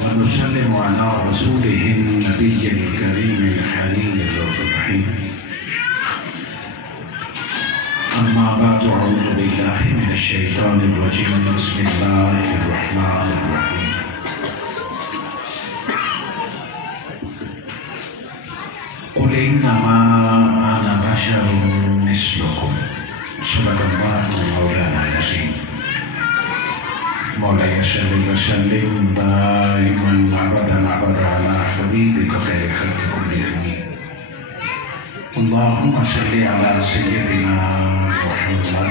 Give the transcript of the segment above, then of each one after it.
ونسلم على رسوله النبي الكريم الحليم الرحيم. أما بعد، أعوذ بالله من الشيطان الرجيم. بسم الله الرحمن الرحيم. قل إنما أنا بشر مثلكم. صدق الله مولانا العظيم. مولاي صل وسلم دائما أبدا على حبيبك خير خلق كلهم. اللهم صل على سيدنا محمد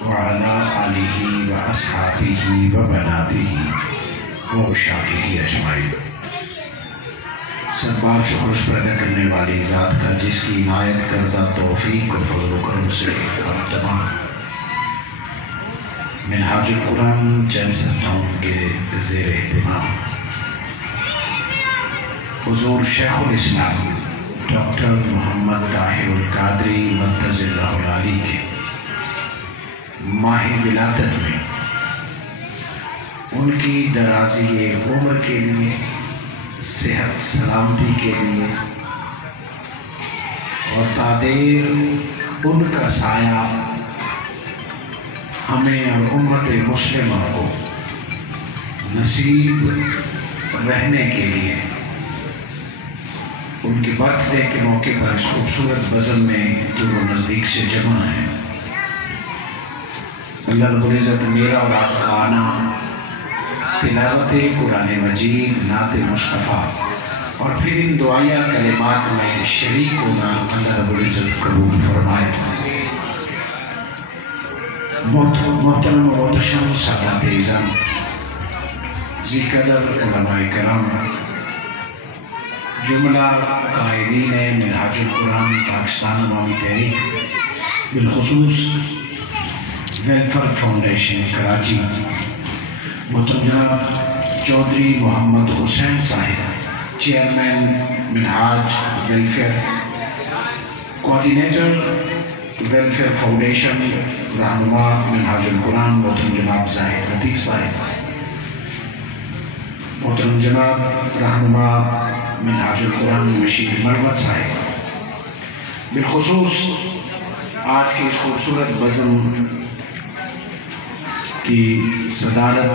وعلى آله وأصحابه وبناته وعشاقه أجمعين. سب بار شکر اس پر ادا کرنے والی ذات کا جس کی عنایت کردہ توفیق و فضل و کرم سے ہم تمام منہاج القرآن جلسہ ٹاؤن کے زیر اہتمام حضور شیخ الاسلام ڈاکٹر محمد طاہر القادری مدد اللہ العالی کے ماہ ولادت میں ان کی درازی عمر کے لیے، صحت سلامتی کے لیے اور تادیر ان کا سایہ ہمیں اور امت مسلمہ کو نصیب رہنے کے لیے ان کی برتھ ڈے کے موقع پر اس خوبصورت بزم میں دور و نزدیک سے جمع ہیں. اللہ رب العزت میرا اور آپ کا آنا تلاوت قرآن مجید، نعت مصطفیٰ اور پھر ان دعائیہ کلمات میں شریک ہونا اللہ رب العزت قبول فرمائے. محترم و محتشم سادات اعظام، ذی قدر علماء کرام، جملہ قائدین منہاج القرآن پاکستان عوامی تحریک، بالخصوص ویلفیئر فاؤنڈیشن کراچی، محترم جناب چودھری محمد حسین صاحب، چیئرمین منہاج ویلفیئر، کوآرڈینیٹر ویلفیئر فاؤنڈیشن رہنما منہاج القرآن محترم جناب زاہد لطیف صاحب، محترم جناب رہنما منہاج القرآن مشیر مروت صاحب، بالخصوص آج کی اس خوبصورت بزم کی صدارت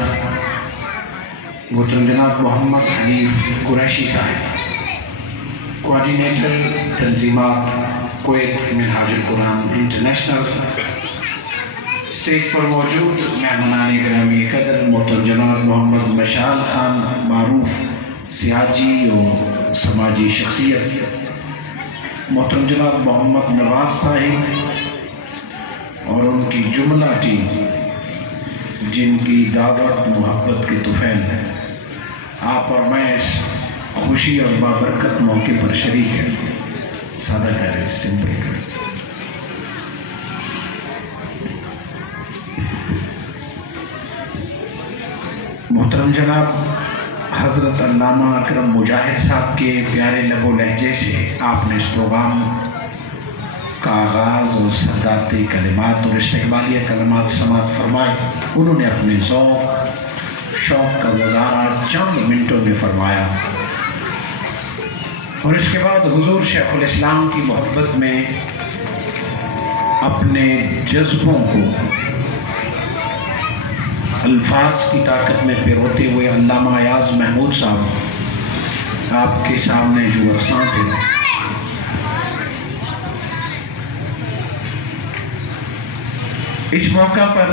محترم جناب محمد حنیف قریشی صاحب، کوآرڈینیٹر تنظیمات کویت منہاج القرآن انٹرنیشنل. اسٹیج پر موجود مہمانان گرامی قدر محترم جناب محمد مشال خان معروف سیاسی اور سماجی شخصیت، محترم جناب محمد نواز صاحب اور ان کی جملہ ٹیم جن کی دعوت محبت کے طفیل ہے، آپ اور میں اس خوشی اور بابرکت موقع پر شریک ہیں. سادہ کریں، سمپل کریں. محترم جناب حضرت علامہ اکرم مجاہد صاحب کے پیارے لب و لہجے سے آپ نے اس پروگرام کا آغاز اور صدارتی کلمات اور استقبالیہ کلمات سماعت فرمائے. انہوں نے اپنے ذوق شوق کا مظاہرہ چند منٹوں میں فرمایا اور اس کے بعد حضور شیخ الاسلام کی محبت میں اپنے جذبوں کو الفاظ کی طاقت میں پیروتے ہوئے علامہ ایاز محمود صاحب آپ کے سامنے جو افساں تھے. اس موقع پر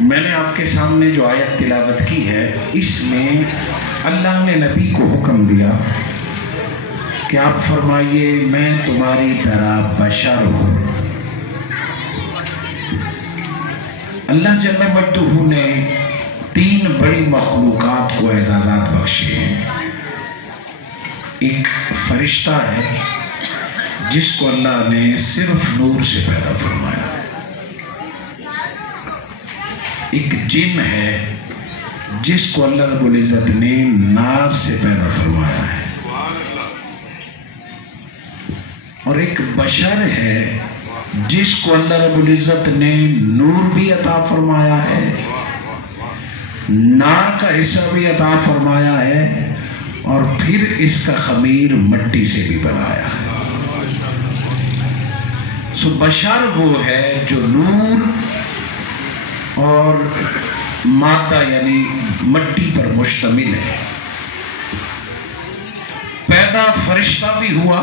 میں نے آپ کے سامنے جو آیت تلاوت کی ہے، اس میں اللہ نے نبی کو حکم دیا کہ آپ فرمائیے میں تمہاری طرح بشر ہوں. اللہ جل مجدہ نے 3 بڑی مخلوقات کو اعزازات بخشے ہیں. ایک فرشتہ ہے جس کو اللہ نے صرف نور سے پیدا فرمایا. ایک جن ہے جس کو اللہ رب العزت نے نار سے پیدا فرمایا ہے. اور ایک بشر ہے جس کو اللہ رب العزت نے نور بھی عطا فرمایا ہے नार का हिस्सा भी अता फरमाया है और फिर इसका खमीर मट्टी से भी बनाया है। सो बशर वो है जो नूर और मादा यानी मट्टी पर मुश्तमिल है। पैदा फरिश्ता भी हुआ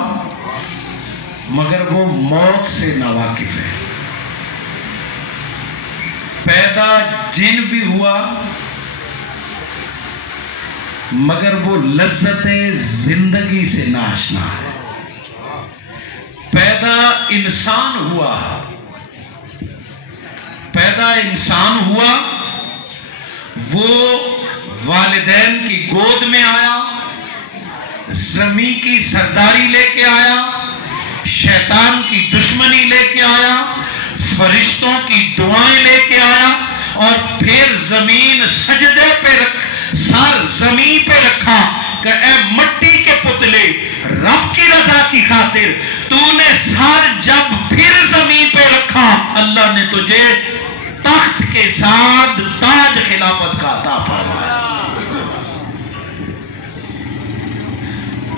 मगर वो मौत से नावाकिफ है। पैदा जिन भी हुआ मगर वो लज्जते जिंदगी से नाशना है। पैदा इंसान हुआ वो वालिदैन की गोद में आया, ज़मीं की सरदारी लेके आया, शैतान की दुश्मनी लेके आया, फरिश्तों की दुआएं लेके आया और फिर जमीन सजदे पे सर जमीन पे रखा कि ए मट्टी के पुतले, रब की रजा की खातिर तूने सर जब फिर जमीन पे रखा, अल्लाह ने तुझे तख्त के साथ ताज खिलाफत का अता फरमाया।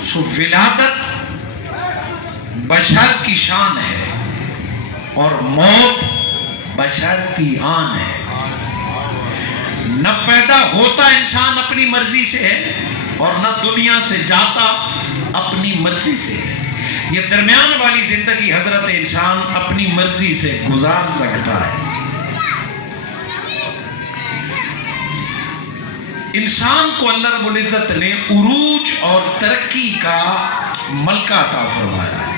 सो विलादत बशर की शान है और मौत बशर की आन है। न पैदा होता इंसान अपनी मर्जी से है और न दुनिया से जाता अपनी मर्जी से है। ये दरमियान वाली जिंदगी हजरत इंसान अपनी मर्जी से गुजार सकता है। इंसान को अल्लाह रब्बुल इज्जत ने उरूज और तरक्की का मलका अता फरमाया है।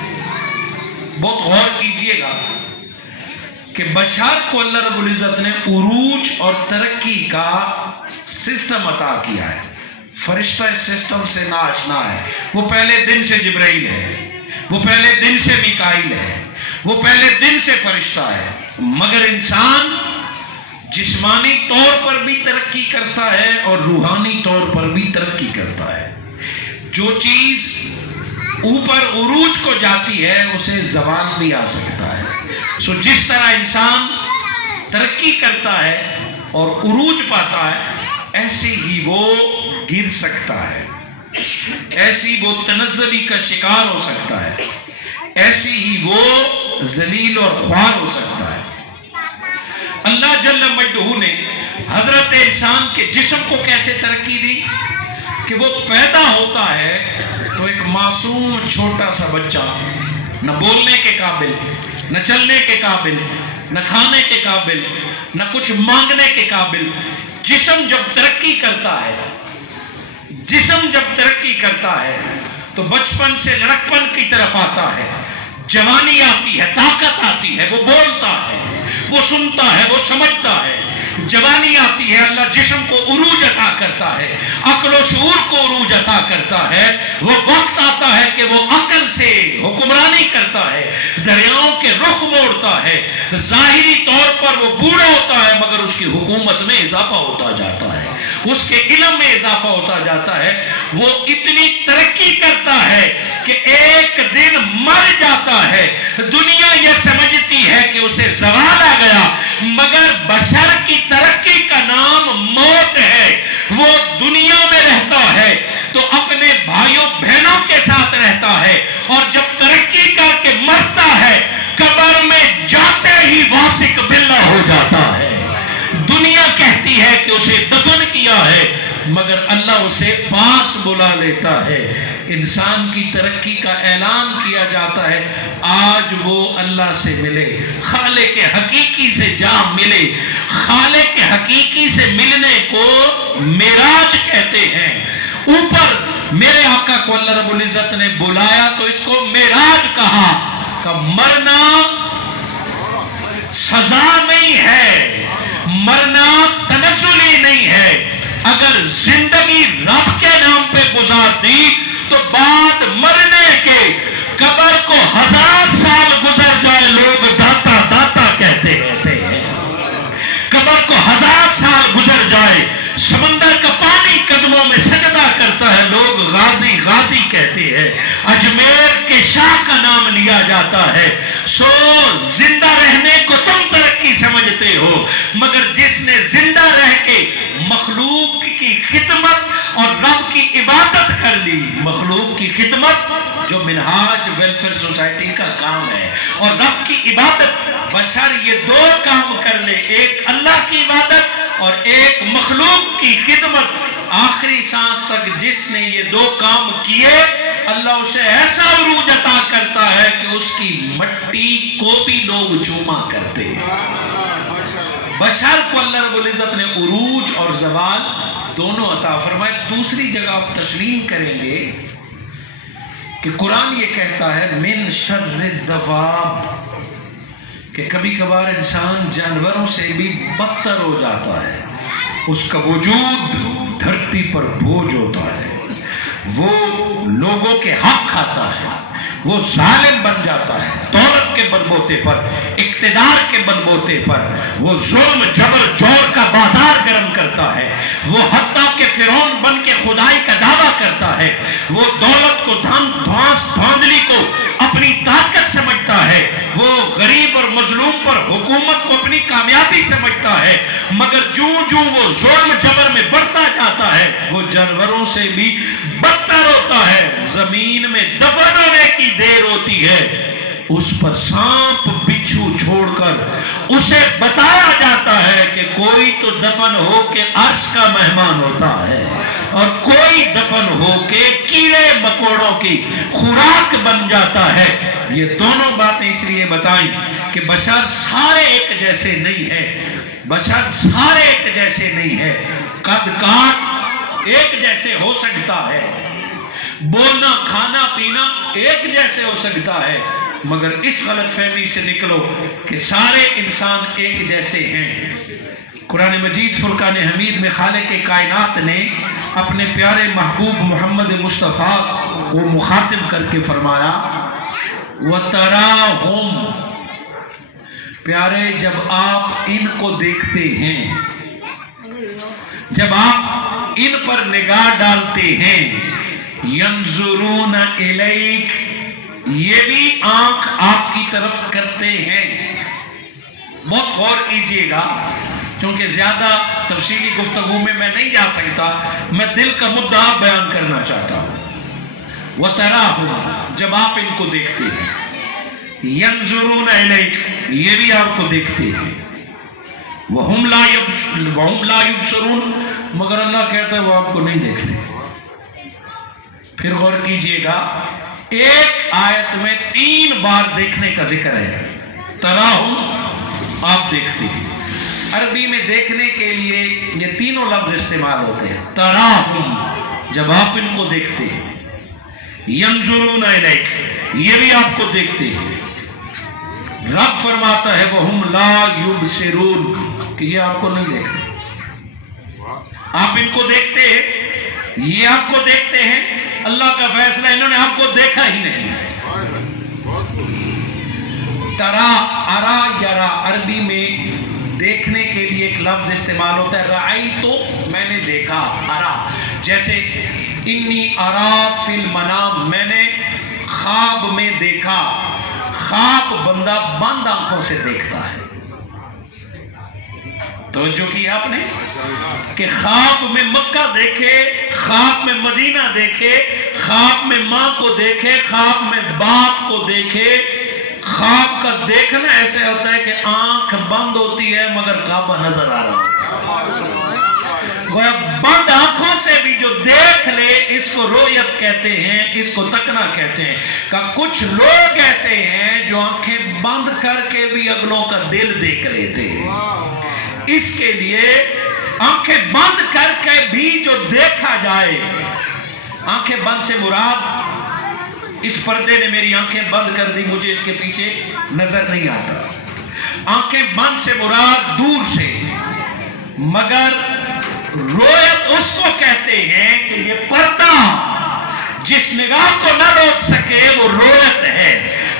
बहुत गौर कीजिएगा कि बशर को अल्लाह रब्बुल इज्जत ने उरूज और तरक्की का सिस्टम अता किया है। फरिश्ता इस सिस्टम से ना आशना है। वो पहले दिन से जिब्राइल है, वो पहले दिन से मिकाइल है, वो पहले दिन से फरिश्ता है। मगर इंसान जिस्मानी तौर पर भी तरक्की करता है और रूहानी तौर पर भी तरक्की करता है। जो चीज ऊपर उरूज को जाती है उसे ज़वाल भी आ सकता है। सो जिस तरह इंसान तरक्की करता है और उरूज पाता है, ऐसे ही वो गिर सकता है, ऐसी वो तनज़्ज़ुली का शिकार हो सकता है, ऐसी ही वो जलील और ख्वार हो सकता है। अल्लाह जल्ल मजदहू ने हजरत इंसान के जिस्म को कैसे तरक्की दी कि वो पैदा होता है तो एक मासूम छोटा सा बच्चा, न बोलने के काबिल, न चलने के काबिल, न खाने के काबिल, न कुछ मांगने के काबिल। जिस्म जब तरक्की करता है तो बचपन से लड़कपन की तरफ आता है, जवानी आती है, ताकत आती है, वो बोलता है, वो सुनता है, वो समझता है। जवानी आती है, अल्लाह जिस्म को उरूज अता करता है, अक्ल शऊर को उरूज अता करता है। वो वक्त आता है कि वो अक्ल से हुक्मरानी करता है, दरियाओं के रुख मोड़ता है। जाहिरी तौर पर वो बूढ़ा होता है मगर उसकी हुकूमत में इजाफा होता जाता है, उसके इल्म में इजाफा होता जाता है। वो इतनी तरक्की करता है कि एक दिन मर जाता है। दुनिया ये समझती है कि उसे ज़वाल आ गया, मगर बशर की तरक्की का नाम मौत है। वो दुनिया में रहता है तो अपने भाइयों बहनों के साथ रहता है और जब तरक्की करके मरता है कब्र में जाते ही वासिक बिल्ला हो जाता है। दुनिया कहती है कि उसे दफन किया है मगर अल्लाह उसे पास बुला लेता है। इंसान की तरक्की का ऐलान किया जाता है, आज वो अल्लाह से मिले, खाले के हकीकी से जा मिले। खाले के हकीकी से मिलने को मेराज कहते हैं। ऊपर मेरे आका को अल्लाह रब्बुल इज्जत ने बुलाया तो इसको मेराज कहा। का मरना सजा नहीं है, मरना तनज़्ज़ुली नहीं है। अगर जिंदगी रब के नाम पे गुजार दी तो बाद मरने के कब्र को 1000 साल गुजर जाए लोग दाता दाता कहते रहते हैं। कब्र को 1000 साल गुजर जाए, समंदर का पानी कदमों में सजदा करता है, लोग गाजी गाजी कहते हैं। अजमेर के शाह का नाम लिया जाता है। सो जिंदा रहने को तुम तरक्की समझते हो, मगर जिसने जिंदा रह के मखलूक खिदमत और रब की इबादत कर ली। मखलूक की खिदमत जो मिनहाज वेलफेयर सोसाइटी का काम है, और रब की इबादत, बशर ये दो काम कर ले, एक अल्लाह की इबादत और एक मखलूक की खिदमत। आखिरी सांस तक जिसने ये दो काम किए, अल्लाह उसे ऐसा उरूज अता करता है कि उसकी मट्टी को भी लोग चूमा करते हैं। बशर को अल्लाह रब्बुल इज्जत ने उरूज और ज़वाल दोनों अता फरमाए। दूसरी जगह आप तस्लीम करेंगे कि कुरान ये कहता है मिन शर्रि दवाब, कि कभी कभार इंसान जानवरों से भी बदतर हो जाता है, उसका वजूद धरती पर बोझ होता है, वो लोगों के हक खाता है, वो जालिम बन जाता है, दौलत के बलबूते पर, इक्तिदार के बलबूते पर वो जुल्म जबर जोर का बाजार गर्म करता है, वो हत्ता के फिरौन बन के खुदाई का दावा करता है, वो दौलत को धन धांधली को अपनी ताकत समझता है, वो गरीब और मजलूम पर हुकूमत को अपनी कामयाबी समझता है, मगर जूं जूं वो जुल्म जबर में बढ़ता जाता है, वो जानवरों से भी बदतर होता है। जमीन में दफन होने की देर होती है, उस पर सांप बिच्छू छोड़कर उसे बताया जाता है कि कोई तो दफन होके अर्श का मेहमान होता है और कोई दफन होके कीड़े मकोड़ों की खुराक बन जाता है। ये दोनों बातें इसलिए बताई कि बशर सारे एक जैसे नहीं है, बशर सारे एक जैसे नहीं है। कद काट एक जैसे हो सकता है, बोलना खाना पीना एक जैसे हो सकता है, मगर इस गलत फहमी से निकलो कि सारे इंसान एक जैसे हैं। कुरान मजीद फुरकान हमीद में खालिक कायनात ने अपने प्यारे महबूब मोहम्मद मुस्तफ़ा को मुखातिब करके फरमाया, वतराहुम, प्यारे जब आप इनको देखते हैं, जब आप इन पर निगाह डालते हैं, यंजुरून इलैक, ये भी आंख आपकी तरफ करते हैं। बहुत गौर कीजिएगा, क्योंकि ज्यादा तफसीली गुफ्तगू में मैं नहीं जा सकता, मैं दिल का मुद्दा बयान करना चाहता हूं। वतराहुम, जब आप इनको देखते हैं, यंजुरून इलैक, ये भी आपको देखते हैं, वहुम ला युबसरून, मगर अल्लाह कहता है वो आपको नहीं देखते। फिर गौर कीजिएगा, एक आयत में 3 बार देखने का जिक्र है। तराहुम, आप देखते हैं। अरबी में देखने के लिए ये तीनों लफ्ज इस्तेमाल होते हैं। तराहुम, जब आप इनको देखते हैं, यंजुरून इलैक, ये भी आपको देखते हैं। रब फरमाता है वहुम ला युबसिरून, कि ये आपको नहीं देखते। आप इनको देखते हैं, ये आपको देखते हैं, अल्लाह का फैसला, इन्होंने आपको देखा ही नहीं। तरा, अरा, यरा, अरबी में देखने के लिए एक लफ्ज इस्तेमाल होता है, राई, तो मैंने देखा, अरा, जैसे इन्नी अरा फिल मनाम, मैंने ख्वाब में देखा। ख्वाब बंदा बंद आंखों से देखता है। तो जो कि आपने कि ख्वाब में मक्का देखे, ख्वाब में मदीना देखे, ख्वाब में माँ को देखे, ख्वाब में बाप को देखे। ख्वाब का देखना ऐसे होता है कि आंख बंद होती है मगर काबा नजर आ रहा है। बंद आंखों से भी जो देख ले, इसको रोयत कहते हैं, इसको तकना कहते हैं। का कुछ लोग ऐसे हैं जो आंखें बंद करके भी अगलों का दिल देख लेते हैं। इसके लिए आंखें बंद करके भी जो देखा जाए, आंखें बंद से मुराद इस पर्दे ने मेरी आंखें बंद कर दी, मुझे इसके पीछे नजर नहीं आता। आंखें बंद से मुराद दूर से, मगर रोयत उसको कहते हैं कि ये पर्दा जिस निगाह को न रोक सके वो रोयत है,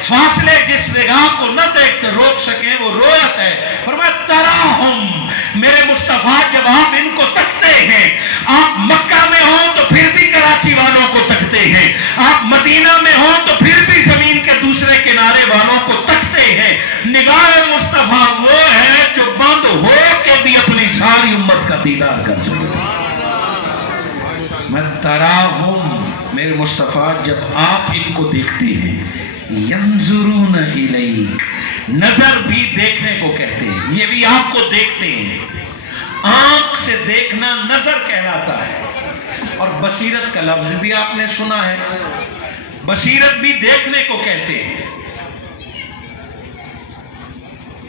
फासले जिस निगाह को न देख कर रोक सके वो रोयत है। फरमाया तराहुम, मेरे मुस्तफा जब आप इनको तकते हैं, आप मक्का में हो तो फिर भी कराची वालों को तकते हैं, आप मदीना में हो तो फिर भी जमीन के दूसरे किनारे वालों को तकते हैं। निगाह मुस्तफा वो है जो बंद हो के भी अपनी सारी उम्मत का दीदार कर सकते। میں تراہم میرے مصطفیٰ جب آپ ان کو دیکھتے ہیں ینظرون الیک، نظر بھی دیکھنے کو کہتے ہیں، یہ بھی آپ کو دیکھتے ہیں، آنکھ سے دیکھنا نظر کہلاتا ہے، اور بصیرت کا لفظ بھی آپ نے سنا ہے، بصیرت بھی دیکھنے کو کہتے ہیں۔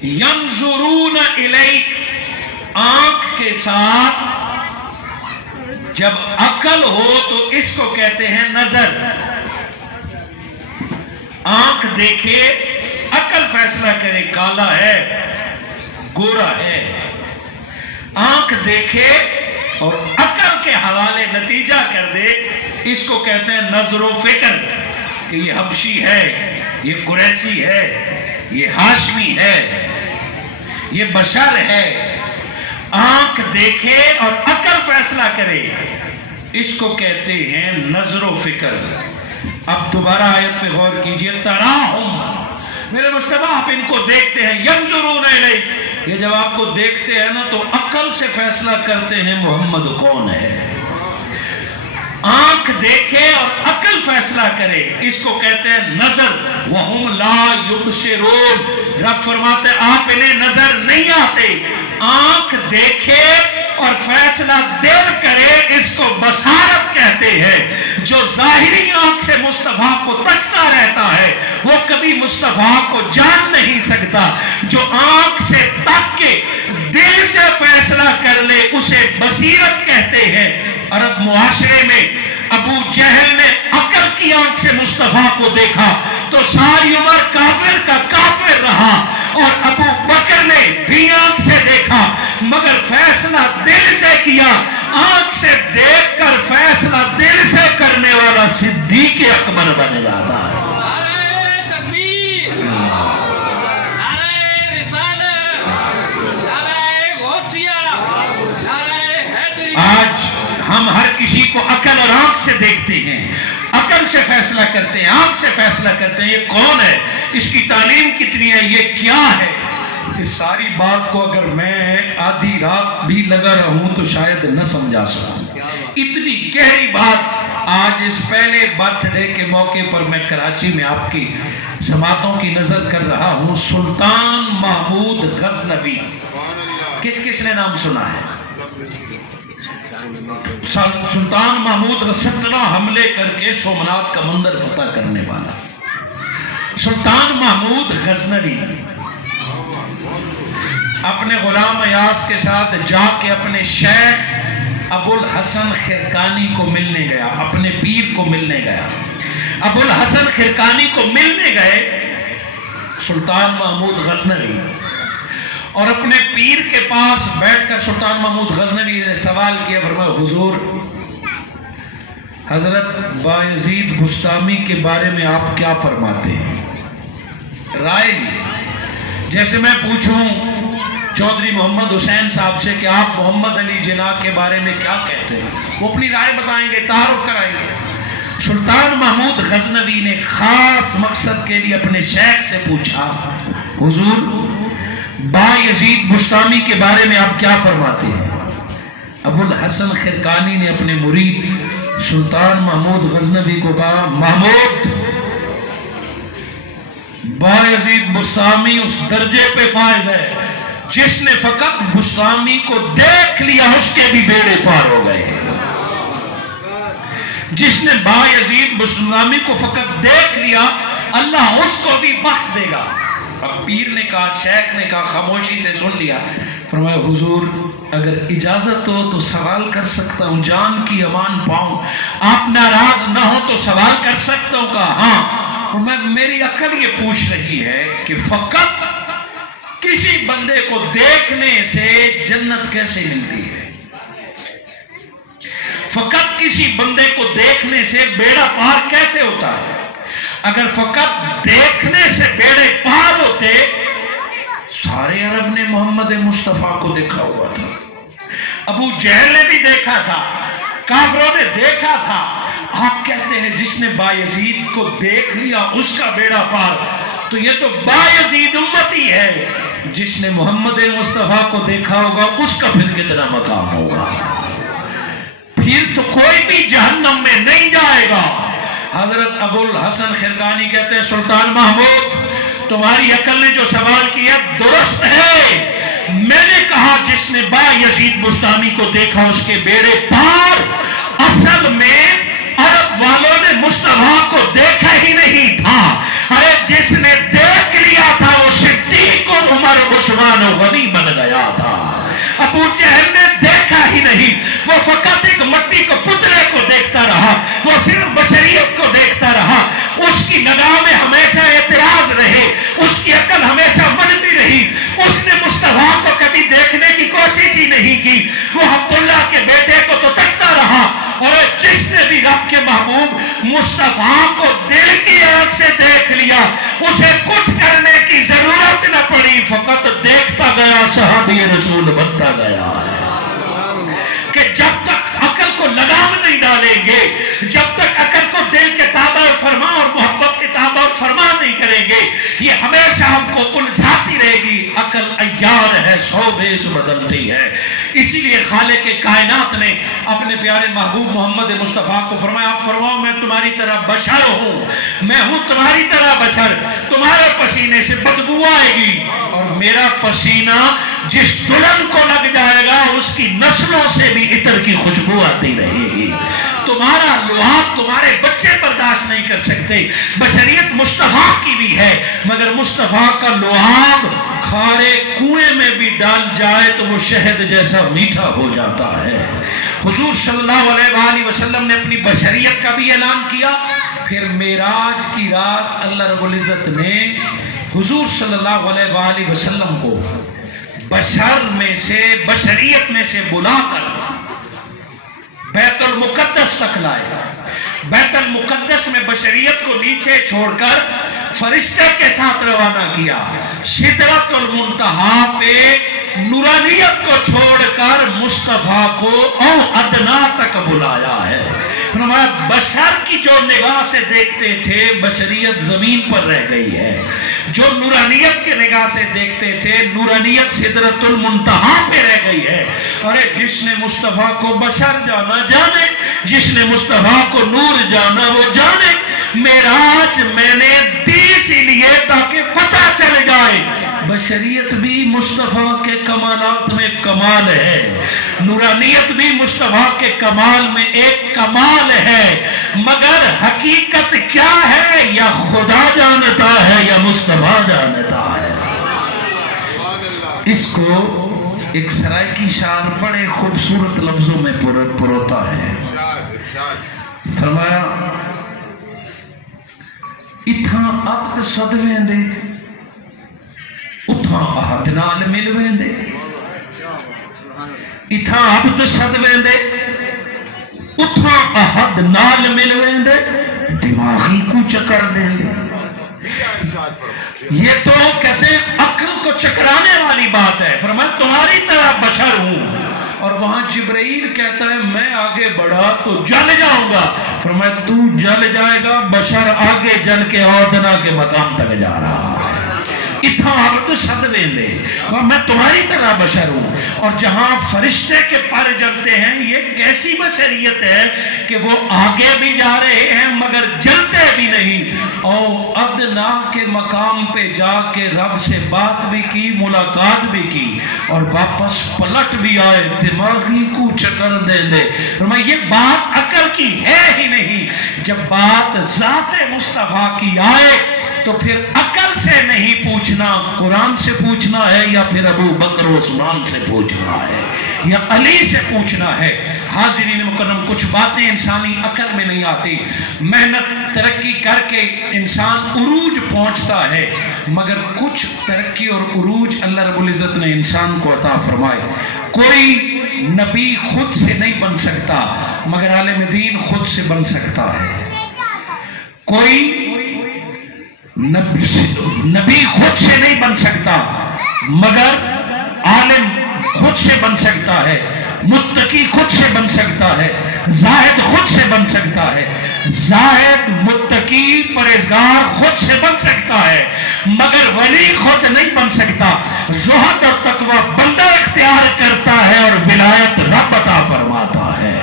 ینظرون الیک، آنکھ کے ساتھ جب عقل ہو تو اس کو کہتے ہیں نظر۔ آنکھ دیکھے، عقل فیصلہ کرے کالا ہے گورا ہے، آنکھ دیکھے اور عقل کے حوالے نتیجہ کر دے، اس کو کہتے ہیں نظر و فکر، کہ یہ حبشی ہے، یہ قریشی ہے، یہ ہاشمی ہے، یہ بشر ہے۔ آنکھ دیکھے اور عقل فیصلہ کرے، اس کو کہتے ہیں نظر و فکر۔ اب دوبارہ آیت پہ غور کیجئے، تراہم، میرے مصطفیٰ آپ ان کو دیکھتے ہیں، ینظرون الیک، یہ جب آپ کو دیکھتے ہیں نا تو عقل سے فیصلہ کرتے ہیں محمد کون ہے۔ آنکھ دیکھے اور عقل فیصلہ کرے، اس کو کہتے ہیں نظر۔ وَهُمْ لَا يُبْصِرُونَ، رب فرماتے ہیں آپ انہیں نظر نہیں آتے۔ آنکھ دیکھے اور فیصلہ دل کرے، اس کو بصارت کہتے ہیں۔ جو ظاہری آنکھ سے مصطفیٰ کو تکتا رہتا ہے وہ کبھی مصطفیٰ کو جان نہیں سکتا۔ جو آنکھ سے تک کے دل سے فیصلہ کر لے اسے بصیرت کہتے ہیں۔ عرب معاشرے میں ابو جہل نے عقل کی آنکھ سے مصطفیٰ کو دیکھا تو ساری عمر کافر کا کافر رہا، اور ابو بکر نے بھی آنکھ سے دیکھا مگر فیصلہ دل سے کیا۔ آنکھ سے دیکھ کر فیصلہ دل سے کرنے والا صدیق اکبر بن جاتا ہے۔ نعرہ تکبیر، نعرہ رسالت، نعرہ غوثیہ، نعرہ حیدری۔ آج ہم ہر کسی کو عقل اور آنکھ سے دیکھتے ہیں، عقل سے فیصلہ کرتے ہیں، آنکھ سے فیصلہ کرتے ہیں، یہ کون ہے، اس کی تعلیم کتنی ہے، یہ کیا ہے۔ اس ساری بات کو اگر میں آدھی رات بھی لگا رہوں تو شاید نہ سمجھا سکوں، اتنی گہری بات۔ آج اس پہلے برتھ ڈے کے موقع پر میں کراچی میں آپ کی سماعتوں کی نظر کر رہا ہوں۔ سلطان محمود غزنوی، کس کس نے نام سنا ہے؟ سلطان محمود 17 حملے کر کے سومنات کا مندر فتح کرنے والا سلطان محمود غزنوی اپنے غلام ایاز کے ساتھ جا کے اپنے شیخ ابو الحسن خرقانی کو ملنے گیا، اپنے پیر کو ملنے گیا۔ ابو الحسن خرقانی کو ملنے گئے سلطان محمود غزنوی، اور اپنے پیر کے پاس بیٹھ کر سلطان محمود غزنوی نے سوال کیا، فرمایا حضور حضرت بایزید بسطامی کے بارے میں آپ کیا فرماتے ہیں؟ رائے لی، جیسے میں پوچھوں چودھری محمد حسین صاحب سے کہ آپ محمد علی جناح کے بارے میں کیا کہتے ہیں، وہ اپنی رائے بتائیں گے، تعارف کرائیں گے۔ سلطان محمود غزنوی نے خاص مقصد کے لیے اپنے شیخ سے پوچھا، حضور بایزید بسطامی کے بارے میں آپ کیا فرماتے ہیں؟ ابو الحسن خرقانی نے اپنے مرید سلطان محمود غزنوی کو کہا، محمود بایزید بسطامی اس درجے پہ فائز ہے جس نے فقط بسطامی کو دیکھ لیا اس کے بھی بیڑے پار ہو گئے۔ جس نے بایزید بسطامی کو فقط دیکھ لیا اللہ اس کو بھی بخش دے گا۔ اب پیر نے کہا، شیخ نے کہا، خاموشی سے سن لیا، فرمایا حضور اگر اجازت ہو تو سوال کر سکتا ہوں، جان کی امان پاؤں، آپ ناراض نہ ہو تو سوال کر سکتا ہوں؟ کہا ہاں۔ میری عقل یہ پوچھ رہی ہے کہ فقط کسی بندے کو دیکھنے سے جنت کیسے ملتی ہے؟ فقط کسی بندے کو دیکھنے سے بیڑا پار کیسے ہوتا ہے؟ اگر فقط دیکھنے سے بیڑے پار ہوتے، سارے عرب نے محمد مصطفیٰ کو دیکھا ہوا تھا، ابو جہل نے بھی دیکھا تھا، کافروں نے دیکھا تھا۔ آپ کہتے ہیں جس نے بایزید کو دیکھ لیا اس کا بیڑا پار، تو یہ تو بایزید امتی ہے، جس نے محمد مصطفیٰ کو دیکھا ہوگا اس کا پھر کتنا مقام ہوگا۔ फिर तो कोई भी जहन्नम में नहीं जाएगा। हजरत अबुल हसन खिरकानी कहते हैं, सुल्तान महमूद तुम्हारी अकल ने जो सवाल किया दुरुस्त है। मैंने कहा जिसने बा यजीद बुस्तानी को देखा उसके बेड़े पार। असल में अरब वालों ने मुस्तफा को देखा ही नहीं था। अरे जिसने देख लिया था वो सिद्दीक और उमर उस्मान और गनी बन गया था। अबू जहल ने देखा ही नहीं, वो फकत एक मट्टी को पुतले को देखता रहा, वो सिर्फ बशरियत को देखता रहा। उसकी निगाह में हमेशा एतराज रहे, उसकी अकल हमेशा मनफी रही। उसने मुस्तफा को कभी देखने की कोशिश ही नहीं की। वो अब्दुल्ला के बेटे को तो तकता रहा। और जिसने भी रब के महबूब मुस्तफा को दिल की आंख से देख लिया उसे कुछ करने की जरूरत न पड़ी, फकत देखता गया, सहाबी रसूल बनता गया है। कि जब तक अकल को लगाम नहीं डालेंगे, जब तक अकल को दिल के ताबा फरमा और मोहब्बत के ताबा फरमा नहीं करेंगे, ये हमेशा हमको उलझाती रहेगी। अकल अय्यार है, सौ भेष बदलती है। इसीलिए खालिक के कायनात ने अपने प्यारे महबूब मोहम्मद मुस्तफ़ा को फरमाया, आप फरमाओ मैं तुम्हारी तरह बशर हूं, मैं हूं तुम्हारी तरह बशर। तुम्हारे पसीने से बदबू आएगी और मेरा पसीना जिस दुल्हन को लग जाएगा उसकी नस्लों से भी इतर की खुशबू आती रहेगी। तुम्हारा लुहाब तुम्हारे बच्चे बर्दाश्त नहीं कर सकते। बशरियत मुस्तफा की भी है, मगर मुस्तफा का लुहाब खारे कुएं में भी डाल जाए तो वो शहद जैसा मीठा हो जाता है। हुजूर सल्लल्लाहु अलैहि वसल्लम ने अपनी बशरियत का भी ऐलान किया। फिर मेराज की रात अल्लाह रब्बुल इज्जत ने हुजूर सल्लल्लाहु अलैहि वसल्लम को बशर में से, बशरियत में से बुलाकर बैतुल मुकद्दस तक लाए। बैतुल मुकद्दस में बशरियत को नीचे छोड़कर फरिश्ते के साथ रवाना किया। सिदरतुल मुंतहा पे नूरानियत को छोड़कर मुस्तफा को औ अदना तक बुलाया है। फरमाया बशर की जो निगाह से देखते थे बशरियत जमीन पर रह गई है, जो नूरानियत के निगाह से देखते थे नूरानियत सिदरतुल मुंतहा पे रह गई है। अरे जिसने मुस्तफा को बशर जाना जाने, जिसने मुस्तफा को नूर जाना वो जाने। मेराज मैंने दी इसीलिए ताकि पता चल जाए बशरियत भी मुस्तफा के कमालात में कमाल है, नूरानियत भी मुस्तफा के कमाल में एक कमाल है। मगर हकीकत क्या है या खुदा जानता है या मुस्तफा जानता है। इसको एक सराइकी शार बड़े खूबसूरत लफ्जों में पुरोता है। फरमाया इथा अब्द सद वेंदे उथा अहद नाल मिल वेंदे, इथा अब्द सद वेंदे उथा अहद नाल मिल वेंदे, दिमागी को चकर देंगे। ये तो कहते हैं अक्ल को चकराने वाली बात है। पर मैं तुम्हारी तरह बशर हूं। और वहां जिब्राइल कहता है मैं आगे बढ़ा तो जल जाऊंगा। फरमाया तू जल जाएगा, बशर आगे जल के औदना के मकाम तक जा रहा है। इतना आप तो सद लेंदे, मैं तुम्हारी तरह बशर हूं। और जहां फरिश्ते के पर जलते हैं, ये कैसी बशरियत है कि वो आगे भी जा रहे हैं मगर जलते भी नहीं। और अदना के मकाम पे जाके रब से बात भी की, मुलाकात भी की और वापस पलट भी आए, दिमागी को चक्कर दे दे। ये बात अकल की है ही नहीं। जब बात ज़ाते मुस्तफा की आए तो फिर अकल से नहीं पूछना, कुरान से पूछना है या फिर अबू बकर उस्मान से पूछना है या अली से पूछना है। हाज़िरीन मुकर्रम, कुछ बातें इंसानी अकल में नहीं आती। मेहनत तरक्की करके इंसान उरूज पहुंचता है, मगर कुछ तरक्की और उरूज अल्लाह रब्बुल इज़्ज़त ने इंसान को अता फरमाए। कोई नबी खुद से नहीं बन सकता, मगर आलिम दीन खुद से बन सकता है। कोई नबी खुद से नहीं बन सकता, मगर आलिम खुद से बन सकता है, मुत्तकी खुद से बन सकता है, जाहिद खुद से बन सकता है। जाहिद, मुत्तकी, परहेजगार खुद से बन सकता है, मगर वली खुद नहीं बन सकता। ज़ुहद और तकवा बंदा इख्तियार करता है और विलायत रब अता फरमाता है।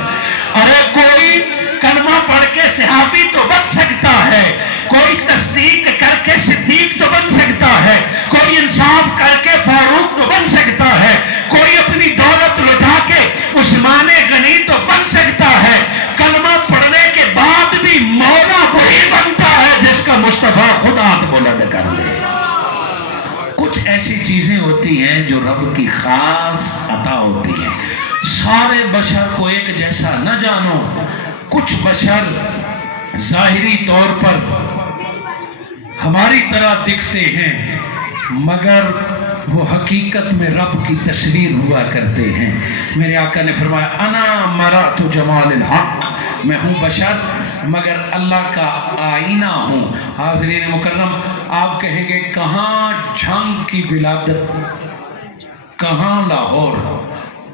सिद्दीक तो बन सकता है, कोई इंसाफ करके फारूक तो बन सकता है, कोई अपनी दौलत लुटा के उस्मान गनी तो बन सकता है। कलमा पढ़ने के बाद भी मौला वही बनता है जिसका मुस्तफा खुद हाथ बुलंद कर ले। कुछ ऐसी चीजें होती हैं जो रब की खास अता होती है। सारे बशर को एक जैसा न जानो। कुछ बशर जाहिरी तौर पर हमारी तरह दिखते हैं मगर वो हकीकत में रब की तस्वीर हुआ करते हैं। मेरे आका ने फरमाया अना मरा तो जमाल हक, मैं हूँ बशर मगर अल्लाह का आईना हूँ। हाज़रीन मुकर्रम, आप कहेंगे कहाँ झंग की विलादत, कहाँ लाहौर,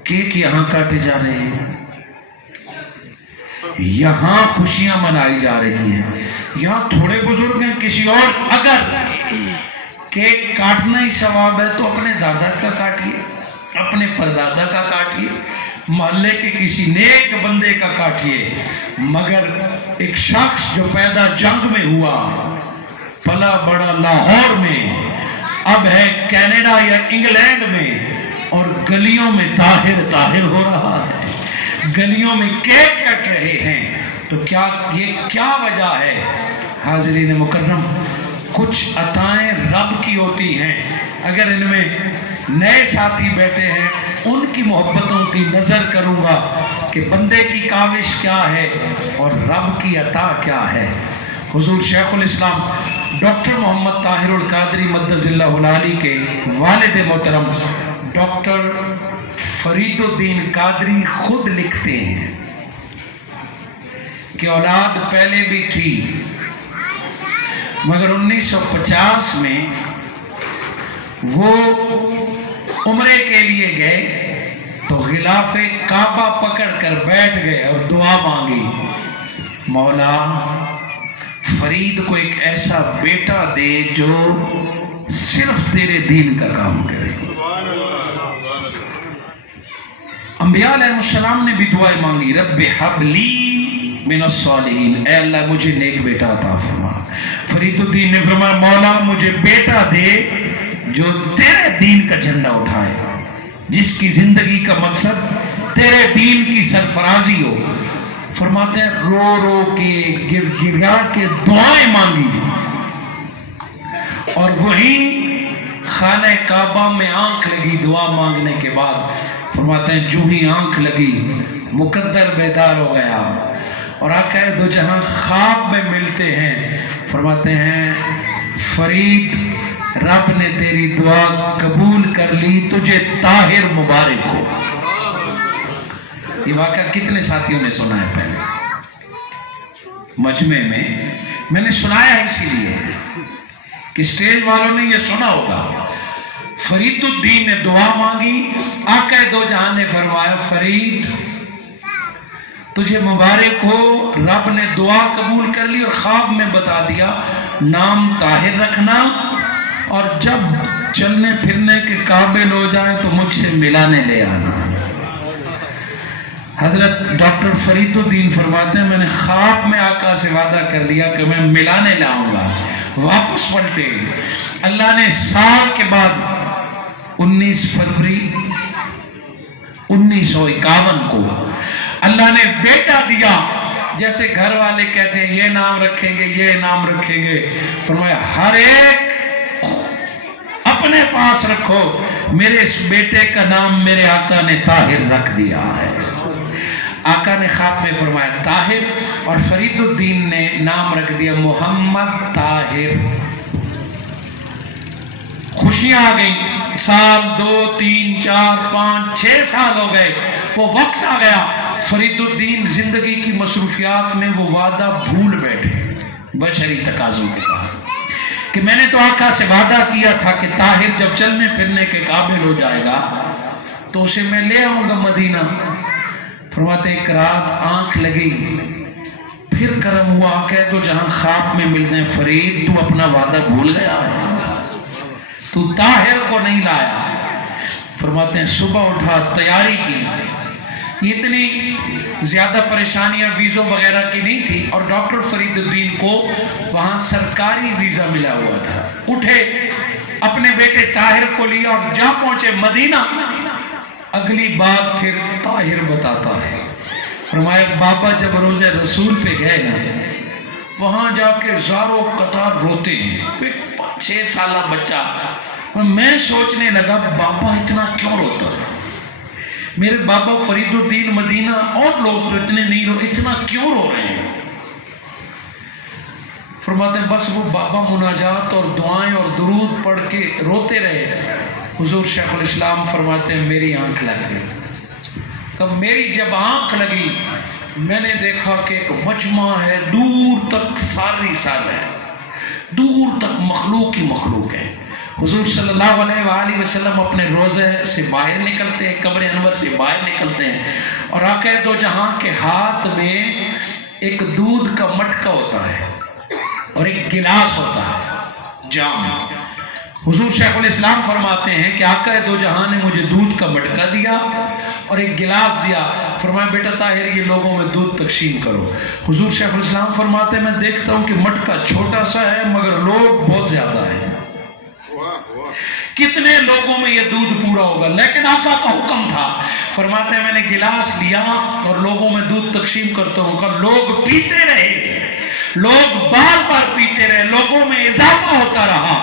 केक यहाँ काटे जा रहे हैं, यहाँ खुशियां मनाई जा रही हैं, यहाँ थोड़े बुजुर्ग हैं, किसी और अगर केक काटना ही सवाब है तो अपने दादा का काटिए, अपने परदादा का काटिए, मोहल्ले के किसी नेक बंदे का काटिए। मगर एक शख्स जो पैदा जंग में हुआ, पला बड़ा लाहौर में, अब है कनाडा या इंग्लैंड में और गलियों में ताहिर ताहिर हो रहा है, गलियों में केक कट रहे हैं, तो क्या ये क्या वजह है? हाज़रीन मुकर्रम, कुछ अताएं रब की होती हैं। अगर इनमें नए साथी बैठे हैं, उनकी मोहब्बतों की नजर करूंगा कि बंदे की काविश क्या है और रब की अता क्या है। हुजूर शेखुल इस्लाम डॉक्टर मोहम्मद ताहिरुल कादरी मद्दजिल्लाहुल आली के वालिद मोहतरम डॉक्टर फरीदुद्दीन कादरी खुद लिखते हैं कि औलाद पहले भी थी मगर 1950 में वो उम्रे के लिए गए तो गिलाफे काबा पकड़ कर बैठ गए और दुआ मांगी, मौला फरीद को एक ऐसा बेटा दे जो सिर्फ तेरे दीन का काम करे। अंबिया अलैहिस्सलाम ने भी दुआएं मांगी, रब्बि हबली मिनस्सालिहीन, ऐ अल्लाह मुझे नेक बेटा अता फरमा। फरीदुद्दीन ने फरमाया, मौला मुझे बेटा दे जो तेरे दीन का झंडा उठाए, जिसकी जिंदगी का मकसद तेरे दीन की सरफराजी हो। फरमाते हैं रो रो के गिड़गिड़ा के दुआएं मांगी और वही खाने काबा में आंख लगी दुआ मांगने के बाद। फरमाते हैं जो ही आंख लगी मुकद्दर बेदार हो गया और आका दो जहां ख्वाब में मिलते हैं। फरमाते हैं फरीद रब ने तेरी दुआ कबूल कर ली, तुझे ताहिर मुबारक हो। ये वाक़या कितने साथियों ने सुना है? पहले मजमे में मैंने सुनाया है इसीलिए कि स्टेज वालों ने ये सुना होगा। फरीदुद्दीन ने दुआ मांगी, आका दो जहां ने फरमाया फरीद तुझे मुबारक हो, रब ने दुआ कबूल कर ली और ख्वाब में बता दिया नाम ताहिर रखना और जब चलने फिरने के काबिल हो जाए तो मुझसे मिलाने ले आना। हजरत डॉक्टर फरीदुद्दीन फरमाते हैं मैंने ख्वाब में आका से वादा कर लिया कि मैं मिलाने लाऊंगा। वापस पलटे, अल्लाह ने साल के बाद 19 फरवरी 1951 को अल्लाह ने बेटा दिया। जैसे घर वाले कहते हैं ये नाम रखेंगे ये नाम रखेंगे, फरमाया हर एक अपने पास रखो, मेरे इस बेटे का नाम मेरे आका ने ताहिर रख दिया है। आका ने ख्वाब में फरमाया ताहिर और फरीदुद्दीन ने नाम रख दिया मोहम्मद ताहिर। खुशियां आ गई, साल 2 3 4 5 6 साल हो गए। वो वक्त आ गया, फरीदुद्दीन जिंदगी की मसरूफियात में वो वादा भूल बैठे बशरी तकाज़ों के बाद कि मैंने तो आका से वादा किया था कि ताहिर जब चलने फिरने के काबिल हो जाएगा तो उसे मैं ले आऊंगा मदीना। फरमाते एक रात आंख लगी, फिर कर्म हुआ, कह तो जहां ख्वाब में मिलते हैं फरीद तू अपना वादा भूल गया है, तू ताहिर को नहीं लाया। फरमाते हैं सुबह उठा, तैयारी की, इतनी ज़्यादा परेशानियां वीज़ों वगैरह की नहीं थी और डॉक्टर फरीदुद्दीन को वहाँ सरकारी वीज़ा मिला हुआ था। उठे, अपने बेटे ताहिर को लिया और जहाँ पहुँचे मदीना, अगली बात फिर ताहिर बताता है। फरमाया बाबा जब रोज़े रसूल पे गए ना, वहाँ जाके ज़ारो कतार रोते हैं। 6 साल बच्चा, मैं सोचने लगा बाबा इतना क्यों रोता है, मेरे बाबा फरीदुद्दीन मदीना और लोग तो इतने नहीं रो, इतना क्यों रो रहे हैं। फरमाते हैं बस वो बाबा मुनाजात और दुआएं और दुरूद पढ़ के रोते रहे। हुजूर शेखुल इस्लाम फरमाते हैं मेरी आंख लग गई। तब मेरी जब आंख लगी, मैंने देखा कि एक मजमा है, दूर तक सारी साल है, दूर तक मखलूक ही मखलूक है। हुजूर सल्लल्लाहु अलैहि वसल्लम अपने रोज़े से बाहर निकलते हैं, कब्र अनवर से बाहर निकलते हैं और आक़ा दो जहां के हाथ में एक दूध का मटका होता है और एक गिलास होता है, जाम। हुजूर शेखुल इस्लाम फरमाते हैं कि आक़ा दो जहां ने मुझे दूध का मटका दिया और एक गिलास दिया। फरमाया बेटा ताहिर ये लोगों में दूध तकसीम करो। हुजूर शेखुल इस्लाम फरमाते हैं मैं देखता हूं कि मटका छोटा सा है मगर लोग बहुत ज्यादा है, कितने लोगों में ये दूध पूरा होगा, लेकिन आका का हुक्म था। फरमाते हैं मैंने गिलास लिया और लोगों में दूध तकसीम करता हूँ। लोग पीते रहे, लोग बार बार पीते रहे, लोगों में इजाफा होता रहा,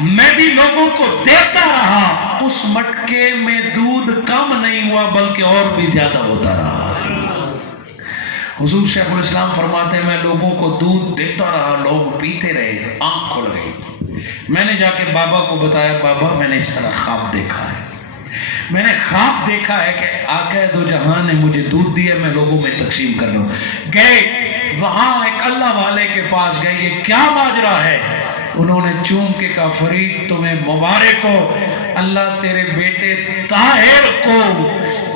मैं भी लोगों को देता रहा। उस मटके में दूध कम नहीं हुआ बल्कि और भी ज्यादा होता रहा। हुजूर शेखुल इस्लाम फरमाते हैं मैं लोगों को दूध देता रहा, लोग पीते रहे, आंख खुल गई। मैंने जाके बाबा को बताया बाबा मैंने इस तरह ख्वाब देखा है, मैंने ख्वाब देखा है कि आका दो जहां ने मुझे दूध दिया, मैं लोगों में तकसीम कर रहा हूं। गए वहां एक अल्लाह वाले के पास गए, ये क्या माजरा है। उन्होंने चूम के कहा फरीद तुम्हें मुबारक हो, अल्लाह तेरे बेटे ताहिर को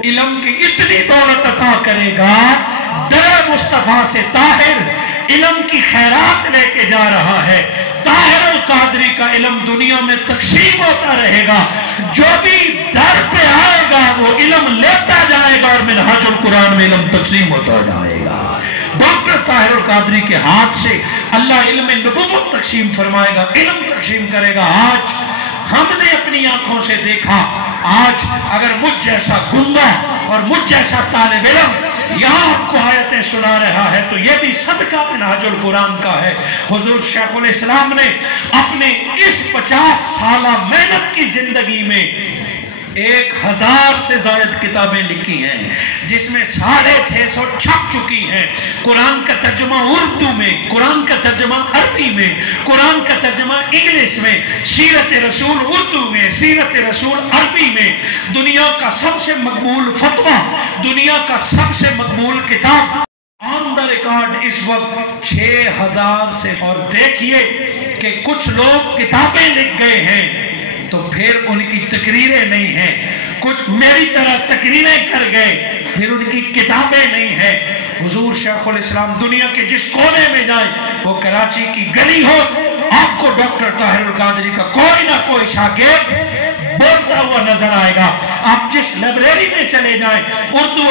इल्म की इतनी दौलत अता करेगा, दर मुस्तफा से ताहिर इल्म की खैरात लेके जा रहा है। ताहिर अल कादरी का इल्म दुनिया में तकसीम होता रहेगा, जो भी दर पे आएगा वो इल्म लेता जाएगा और मिनहाजुल कुरान में इल्म तकसीम होता जाएगा। डॉक्टर ताहिर अल कादरी के हाथ से अल्लाह इल्म नबुव्वत तकसीम फरमाएगा, इल्म तकसीम करेगा। आज हमने अपनी आंखों से देखा, आज अगर मुझ जैसा गुंगा और मुझ जैसा तालिब इल्म यहाँ आपको आयतें सुना रहा है तो यह भी सदका मिनहाजुल कुरान का है। हुजूर शेखुल इस्लाम ने अपने इस 50 साल मेहनत की जिंदगी में 1000 से ज्यादा किताबें लिखी हैं, जिसमें 650 छप चुकी हैं। कुरान का तर्जुमा उर्दू में, कुरान का तर्जुमा अरबी में, कुरान का तर्जुमा इंग्लिश में, सीरत रसूल उर्दू में, सीरत रसूल अरबी में। दुनिया का सबसे मकबूल फतवा, दुनिया का सबसे मकबूल किताब ऑन द रिकॉर्ड इस वक्त 6000 से। और देखिए कि कुछ लोग किताबें लिख गए हैं तो फिर उनकी तकरीरें नहीं हैं, कुछ मेरी तरह तकरीरें कर गए फिर उनकी किताबें नहीं है। हुजूर शेखुल इस्लाम दुनिया के जिस कोने में जाए, वो कराची की गली हो, आपको डॉक्टर ताहिर अल कादरी का कोई ना कोई शागिर्द बोलता हुआ नजर आएगा। आप जिस लाइब्रेरी में चले जाएं, उर्दू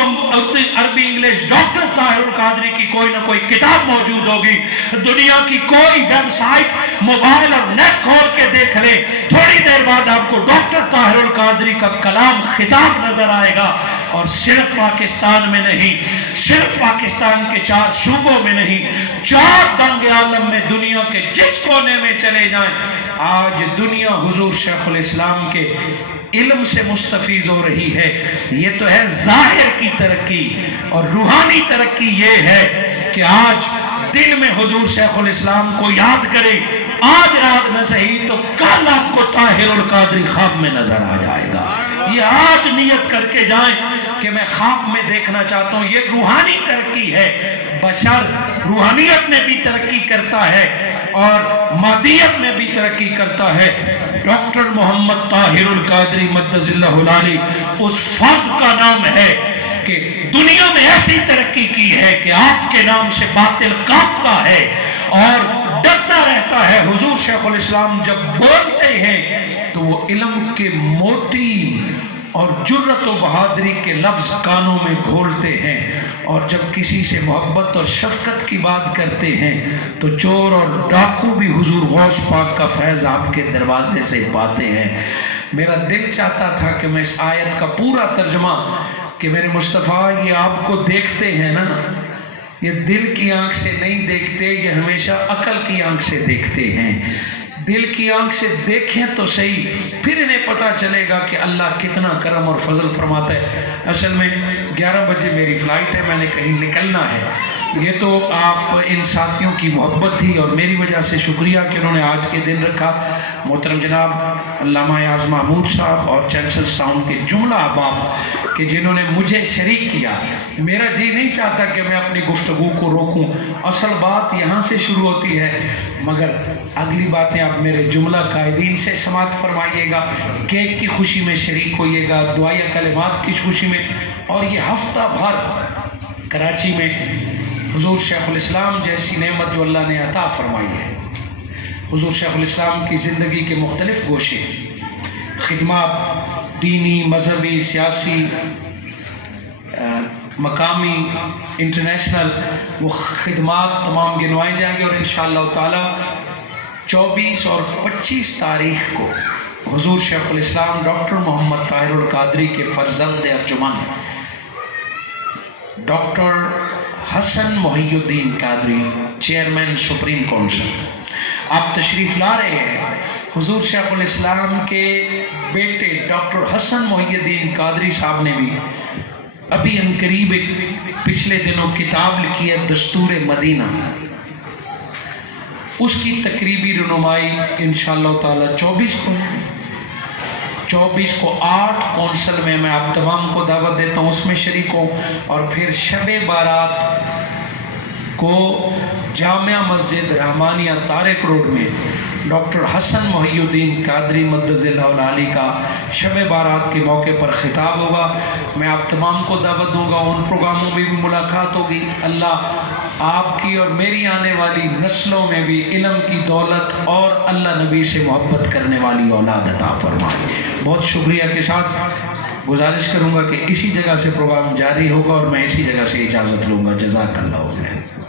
अरबी इंग्लिश डॉक्टर ताहिर अल कादरी की कोई ना कोई किताब मौजूद होगी। दुनिया की कोई वेबसाइट मोबाइल और नेट खोल के देख ले, थोड़ी देर बाद आपको डॉक्टर ताहिर अल कादरी का कलाम खिताब नजर आएगा। और सिर्फ पाकिस्तान में नहीं, सिर्फ पाकिस्तान के 4 सूबों में नहीं, 4 दंगे आलम में दुनिया के जिस कोने में चले जाएं, आज दुनिया हुजूर शेखुल इस्लाम के इल्म से मुस्तफीज हो रही है। ये तो है जाहिर की तरक्की, और रूहानी तरक्की ये है कि आज दिल में हुजूर शेखुल इस्लाम को याद करें। आज रात न सही तो कल आपको ताहिर अल कादरी ख्वाब में नजर आ जाएगा। ये आज नियत करके जाएं कि मैं ख्वाब में देखना चाहता हूं। ये रूहानी तरक्की है। बशर रूहानियत में भी तरक्की करता है और मादियत में भी तरक्की करता है। डॉक्टर मोहम्मद ताहिर अल कादरी मद्दजिल्लाहुल आली उस फर्द का नाम है कि दुनिया में ऐसी तरक्की की है कि आपके नाम से बातिल कांपता है और डरता रहता है। हुजूर शेखुल इस्लाम जब बोलते हैं तो वो इल्म के मोती اور جرت و بہادری کے لفظ کانوں میں گھولتے ہیں، اور جب کسی سے محبت اور شفقت کی بات کرتے ہیں تو چور اور ڈاکو بھی حضور غوث پاک کا فیض آپ کے دروازے سے پاتے ہیں۔ میرا دل چاہتا تھا کہ میں اس آیت کا پورا ترجمہ کہ میرے مصطفیٰ یہ آپ کو دیکھتے ہیں نا، یہ دل کی آنکھ سے نہیں دیکھتے، یہ ہمیشہ عقل کی آنکھ سے دیکھتے ہیں۔ دل کی آنکھ سے دیکھیں تو صحیح، پھر انہیں پتہ چلے گا کہ اللہ کتنا کرم اور فضل فرماتا ہے۔ اصل میں 11 بجے میری فلائٹ ہے، میں نے کہیں نکلنا ہے۔ یہ تو آپ ان ساتھیوں کی محبت تھی اور میری وجہ سے شکریہ کہ انہوں نے آج کے دن رکھا۔ محترم جناب علامہ ایاز محمود صاحب اور چینسلز ٹاؤن کے جملہ احباب کہ جنہوں نے مجھے شریک کیا۔ میرا جی نہیں چاہتا کہ میں اپنی گفتگو کو روکوں، اصل بات یہاں سے شروع ہوتی ہے، مگر اگلی باتیں آپ میرے جملہ قائدین سے سماعت فرمائیے گا، کیک کی خوشی میں شریک ہوئیے گا، دعائیہ کلمات کی خوشی میں، اور یہ ہفتہ بھر کراچی میں حضور شیخ الاسلام جیسی نعمت جو اللہ نے عطا فرمائی ہے۔ حضور شیخ الاسلام کی زندگی کے مختلف گوشے، خدمات دینی، مذہبی، سیاسی، مقامی، انٹرنیشنل، وہ خدمات تمام گنوائے جائیں گے، اور انشاءاللہ تعالی 24 اور 25 تاریخ کو حضور شیخ الاسلام ڈاکٹر محمد طاہر القادری کے فرزند ارجمند ڈاکٹر حسن محی الدین قادری، چیئرمین سپریم کونسل، آپ تشریف لا رہے ہیں۔ حضور شیخ الاسلام کے بیٹے ڈاکٹر حسن محی الدین قادری صاحب نے بھی ابھی ان قریب پچھلے دنوں کتاب لکھی ہے دستور مدینہ، اس کی تقریبی رونمائی انشاءاللہ تعالی 24 کو 8 کونسل میں آپ تمام کو دعوت دیتا ہوں، اس میں شریک ہوں، اور پھر شب بارات کو جامعہ مسجد رحمانیہ طارق روڈ میں ڈاکٹر حسن محی الدین قادری مدظ اللہ العالی کا شب بارات کے موقع پر خطاب ہوگا۔ میں آپ تمام کو دعوت دوں گا، ان پروگراموں میں بھی ملاقات ہوگی۔ اللہ آپ کی اور میری آنے والی نسلوں میں بھی علم کی دولت اور اللہ نبی سے محبت کرنے والی اولاد عطا فرمائے۔ بہت شکریہ کے ساتھ گزارش کروں گا کہ اسی جگہ سے پروگرام جاری ہوگا اور میں اسی جگہ سے اجازت لوں گا۔ جزاک اللہ خیر۔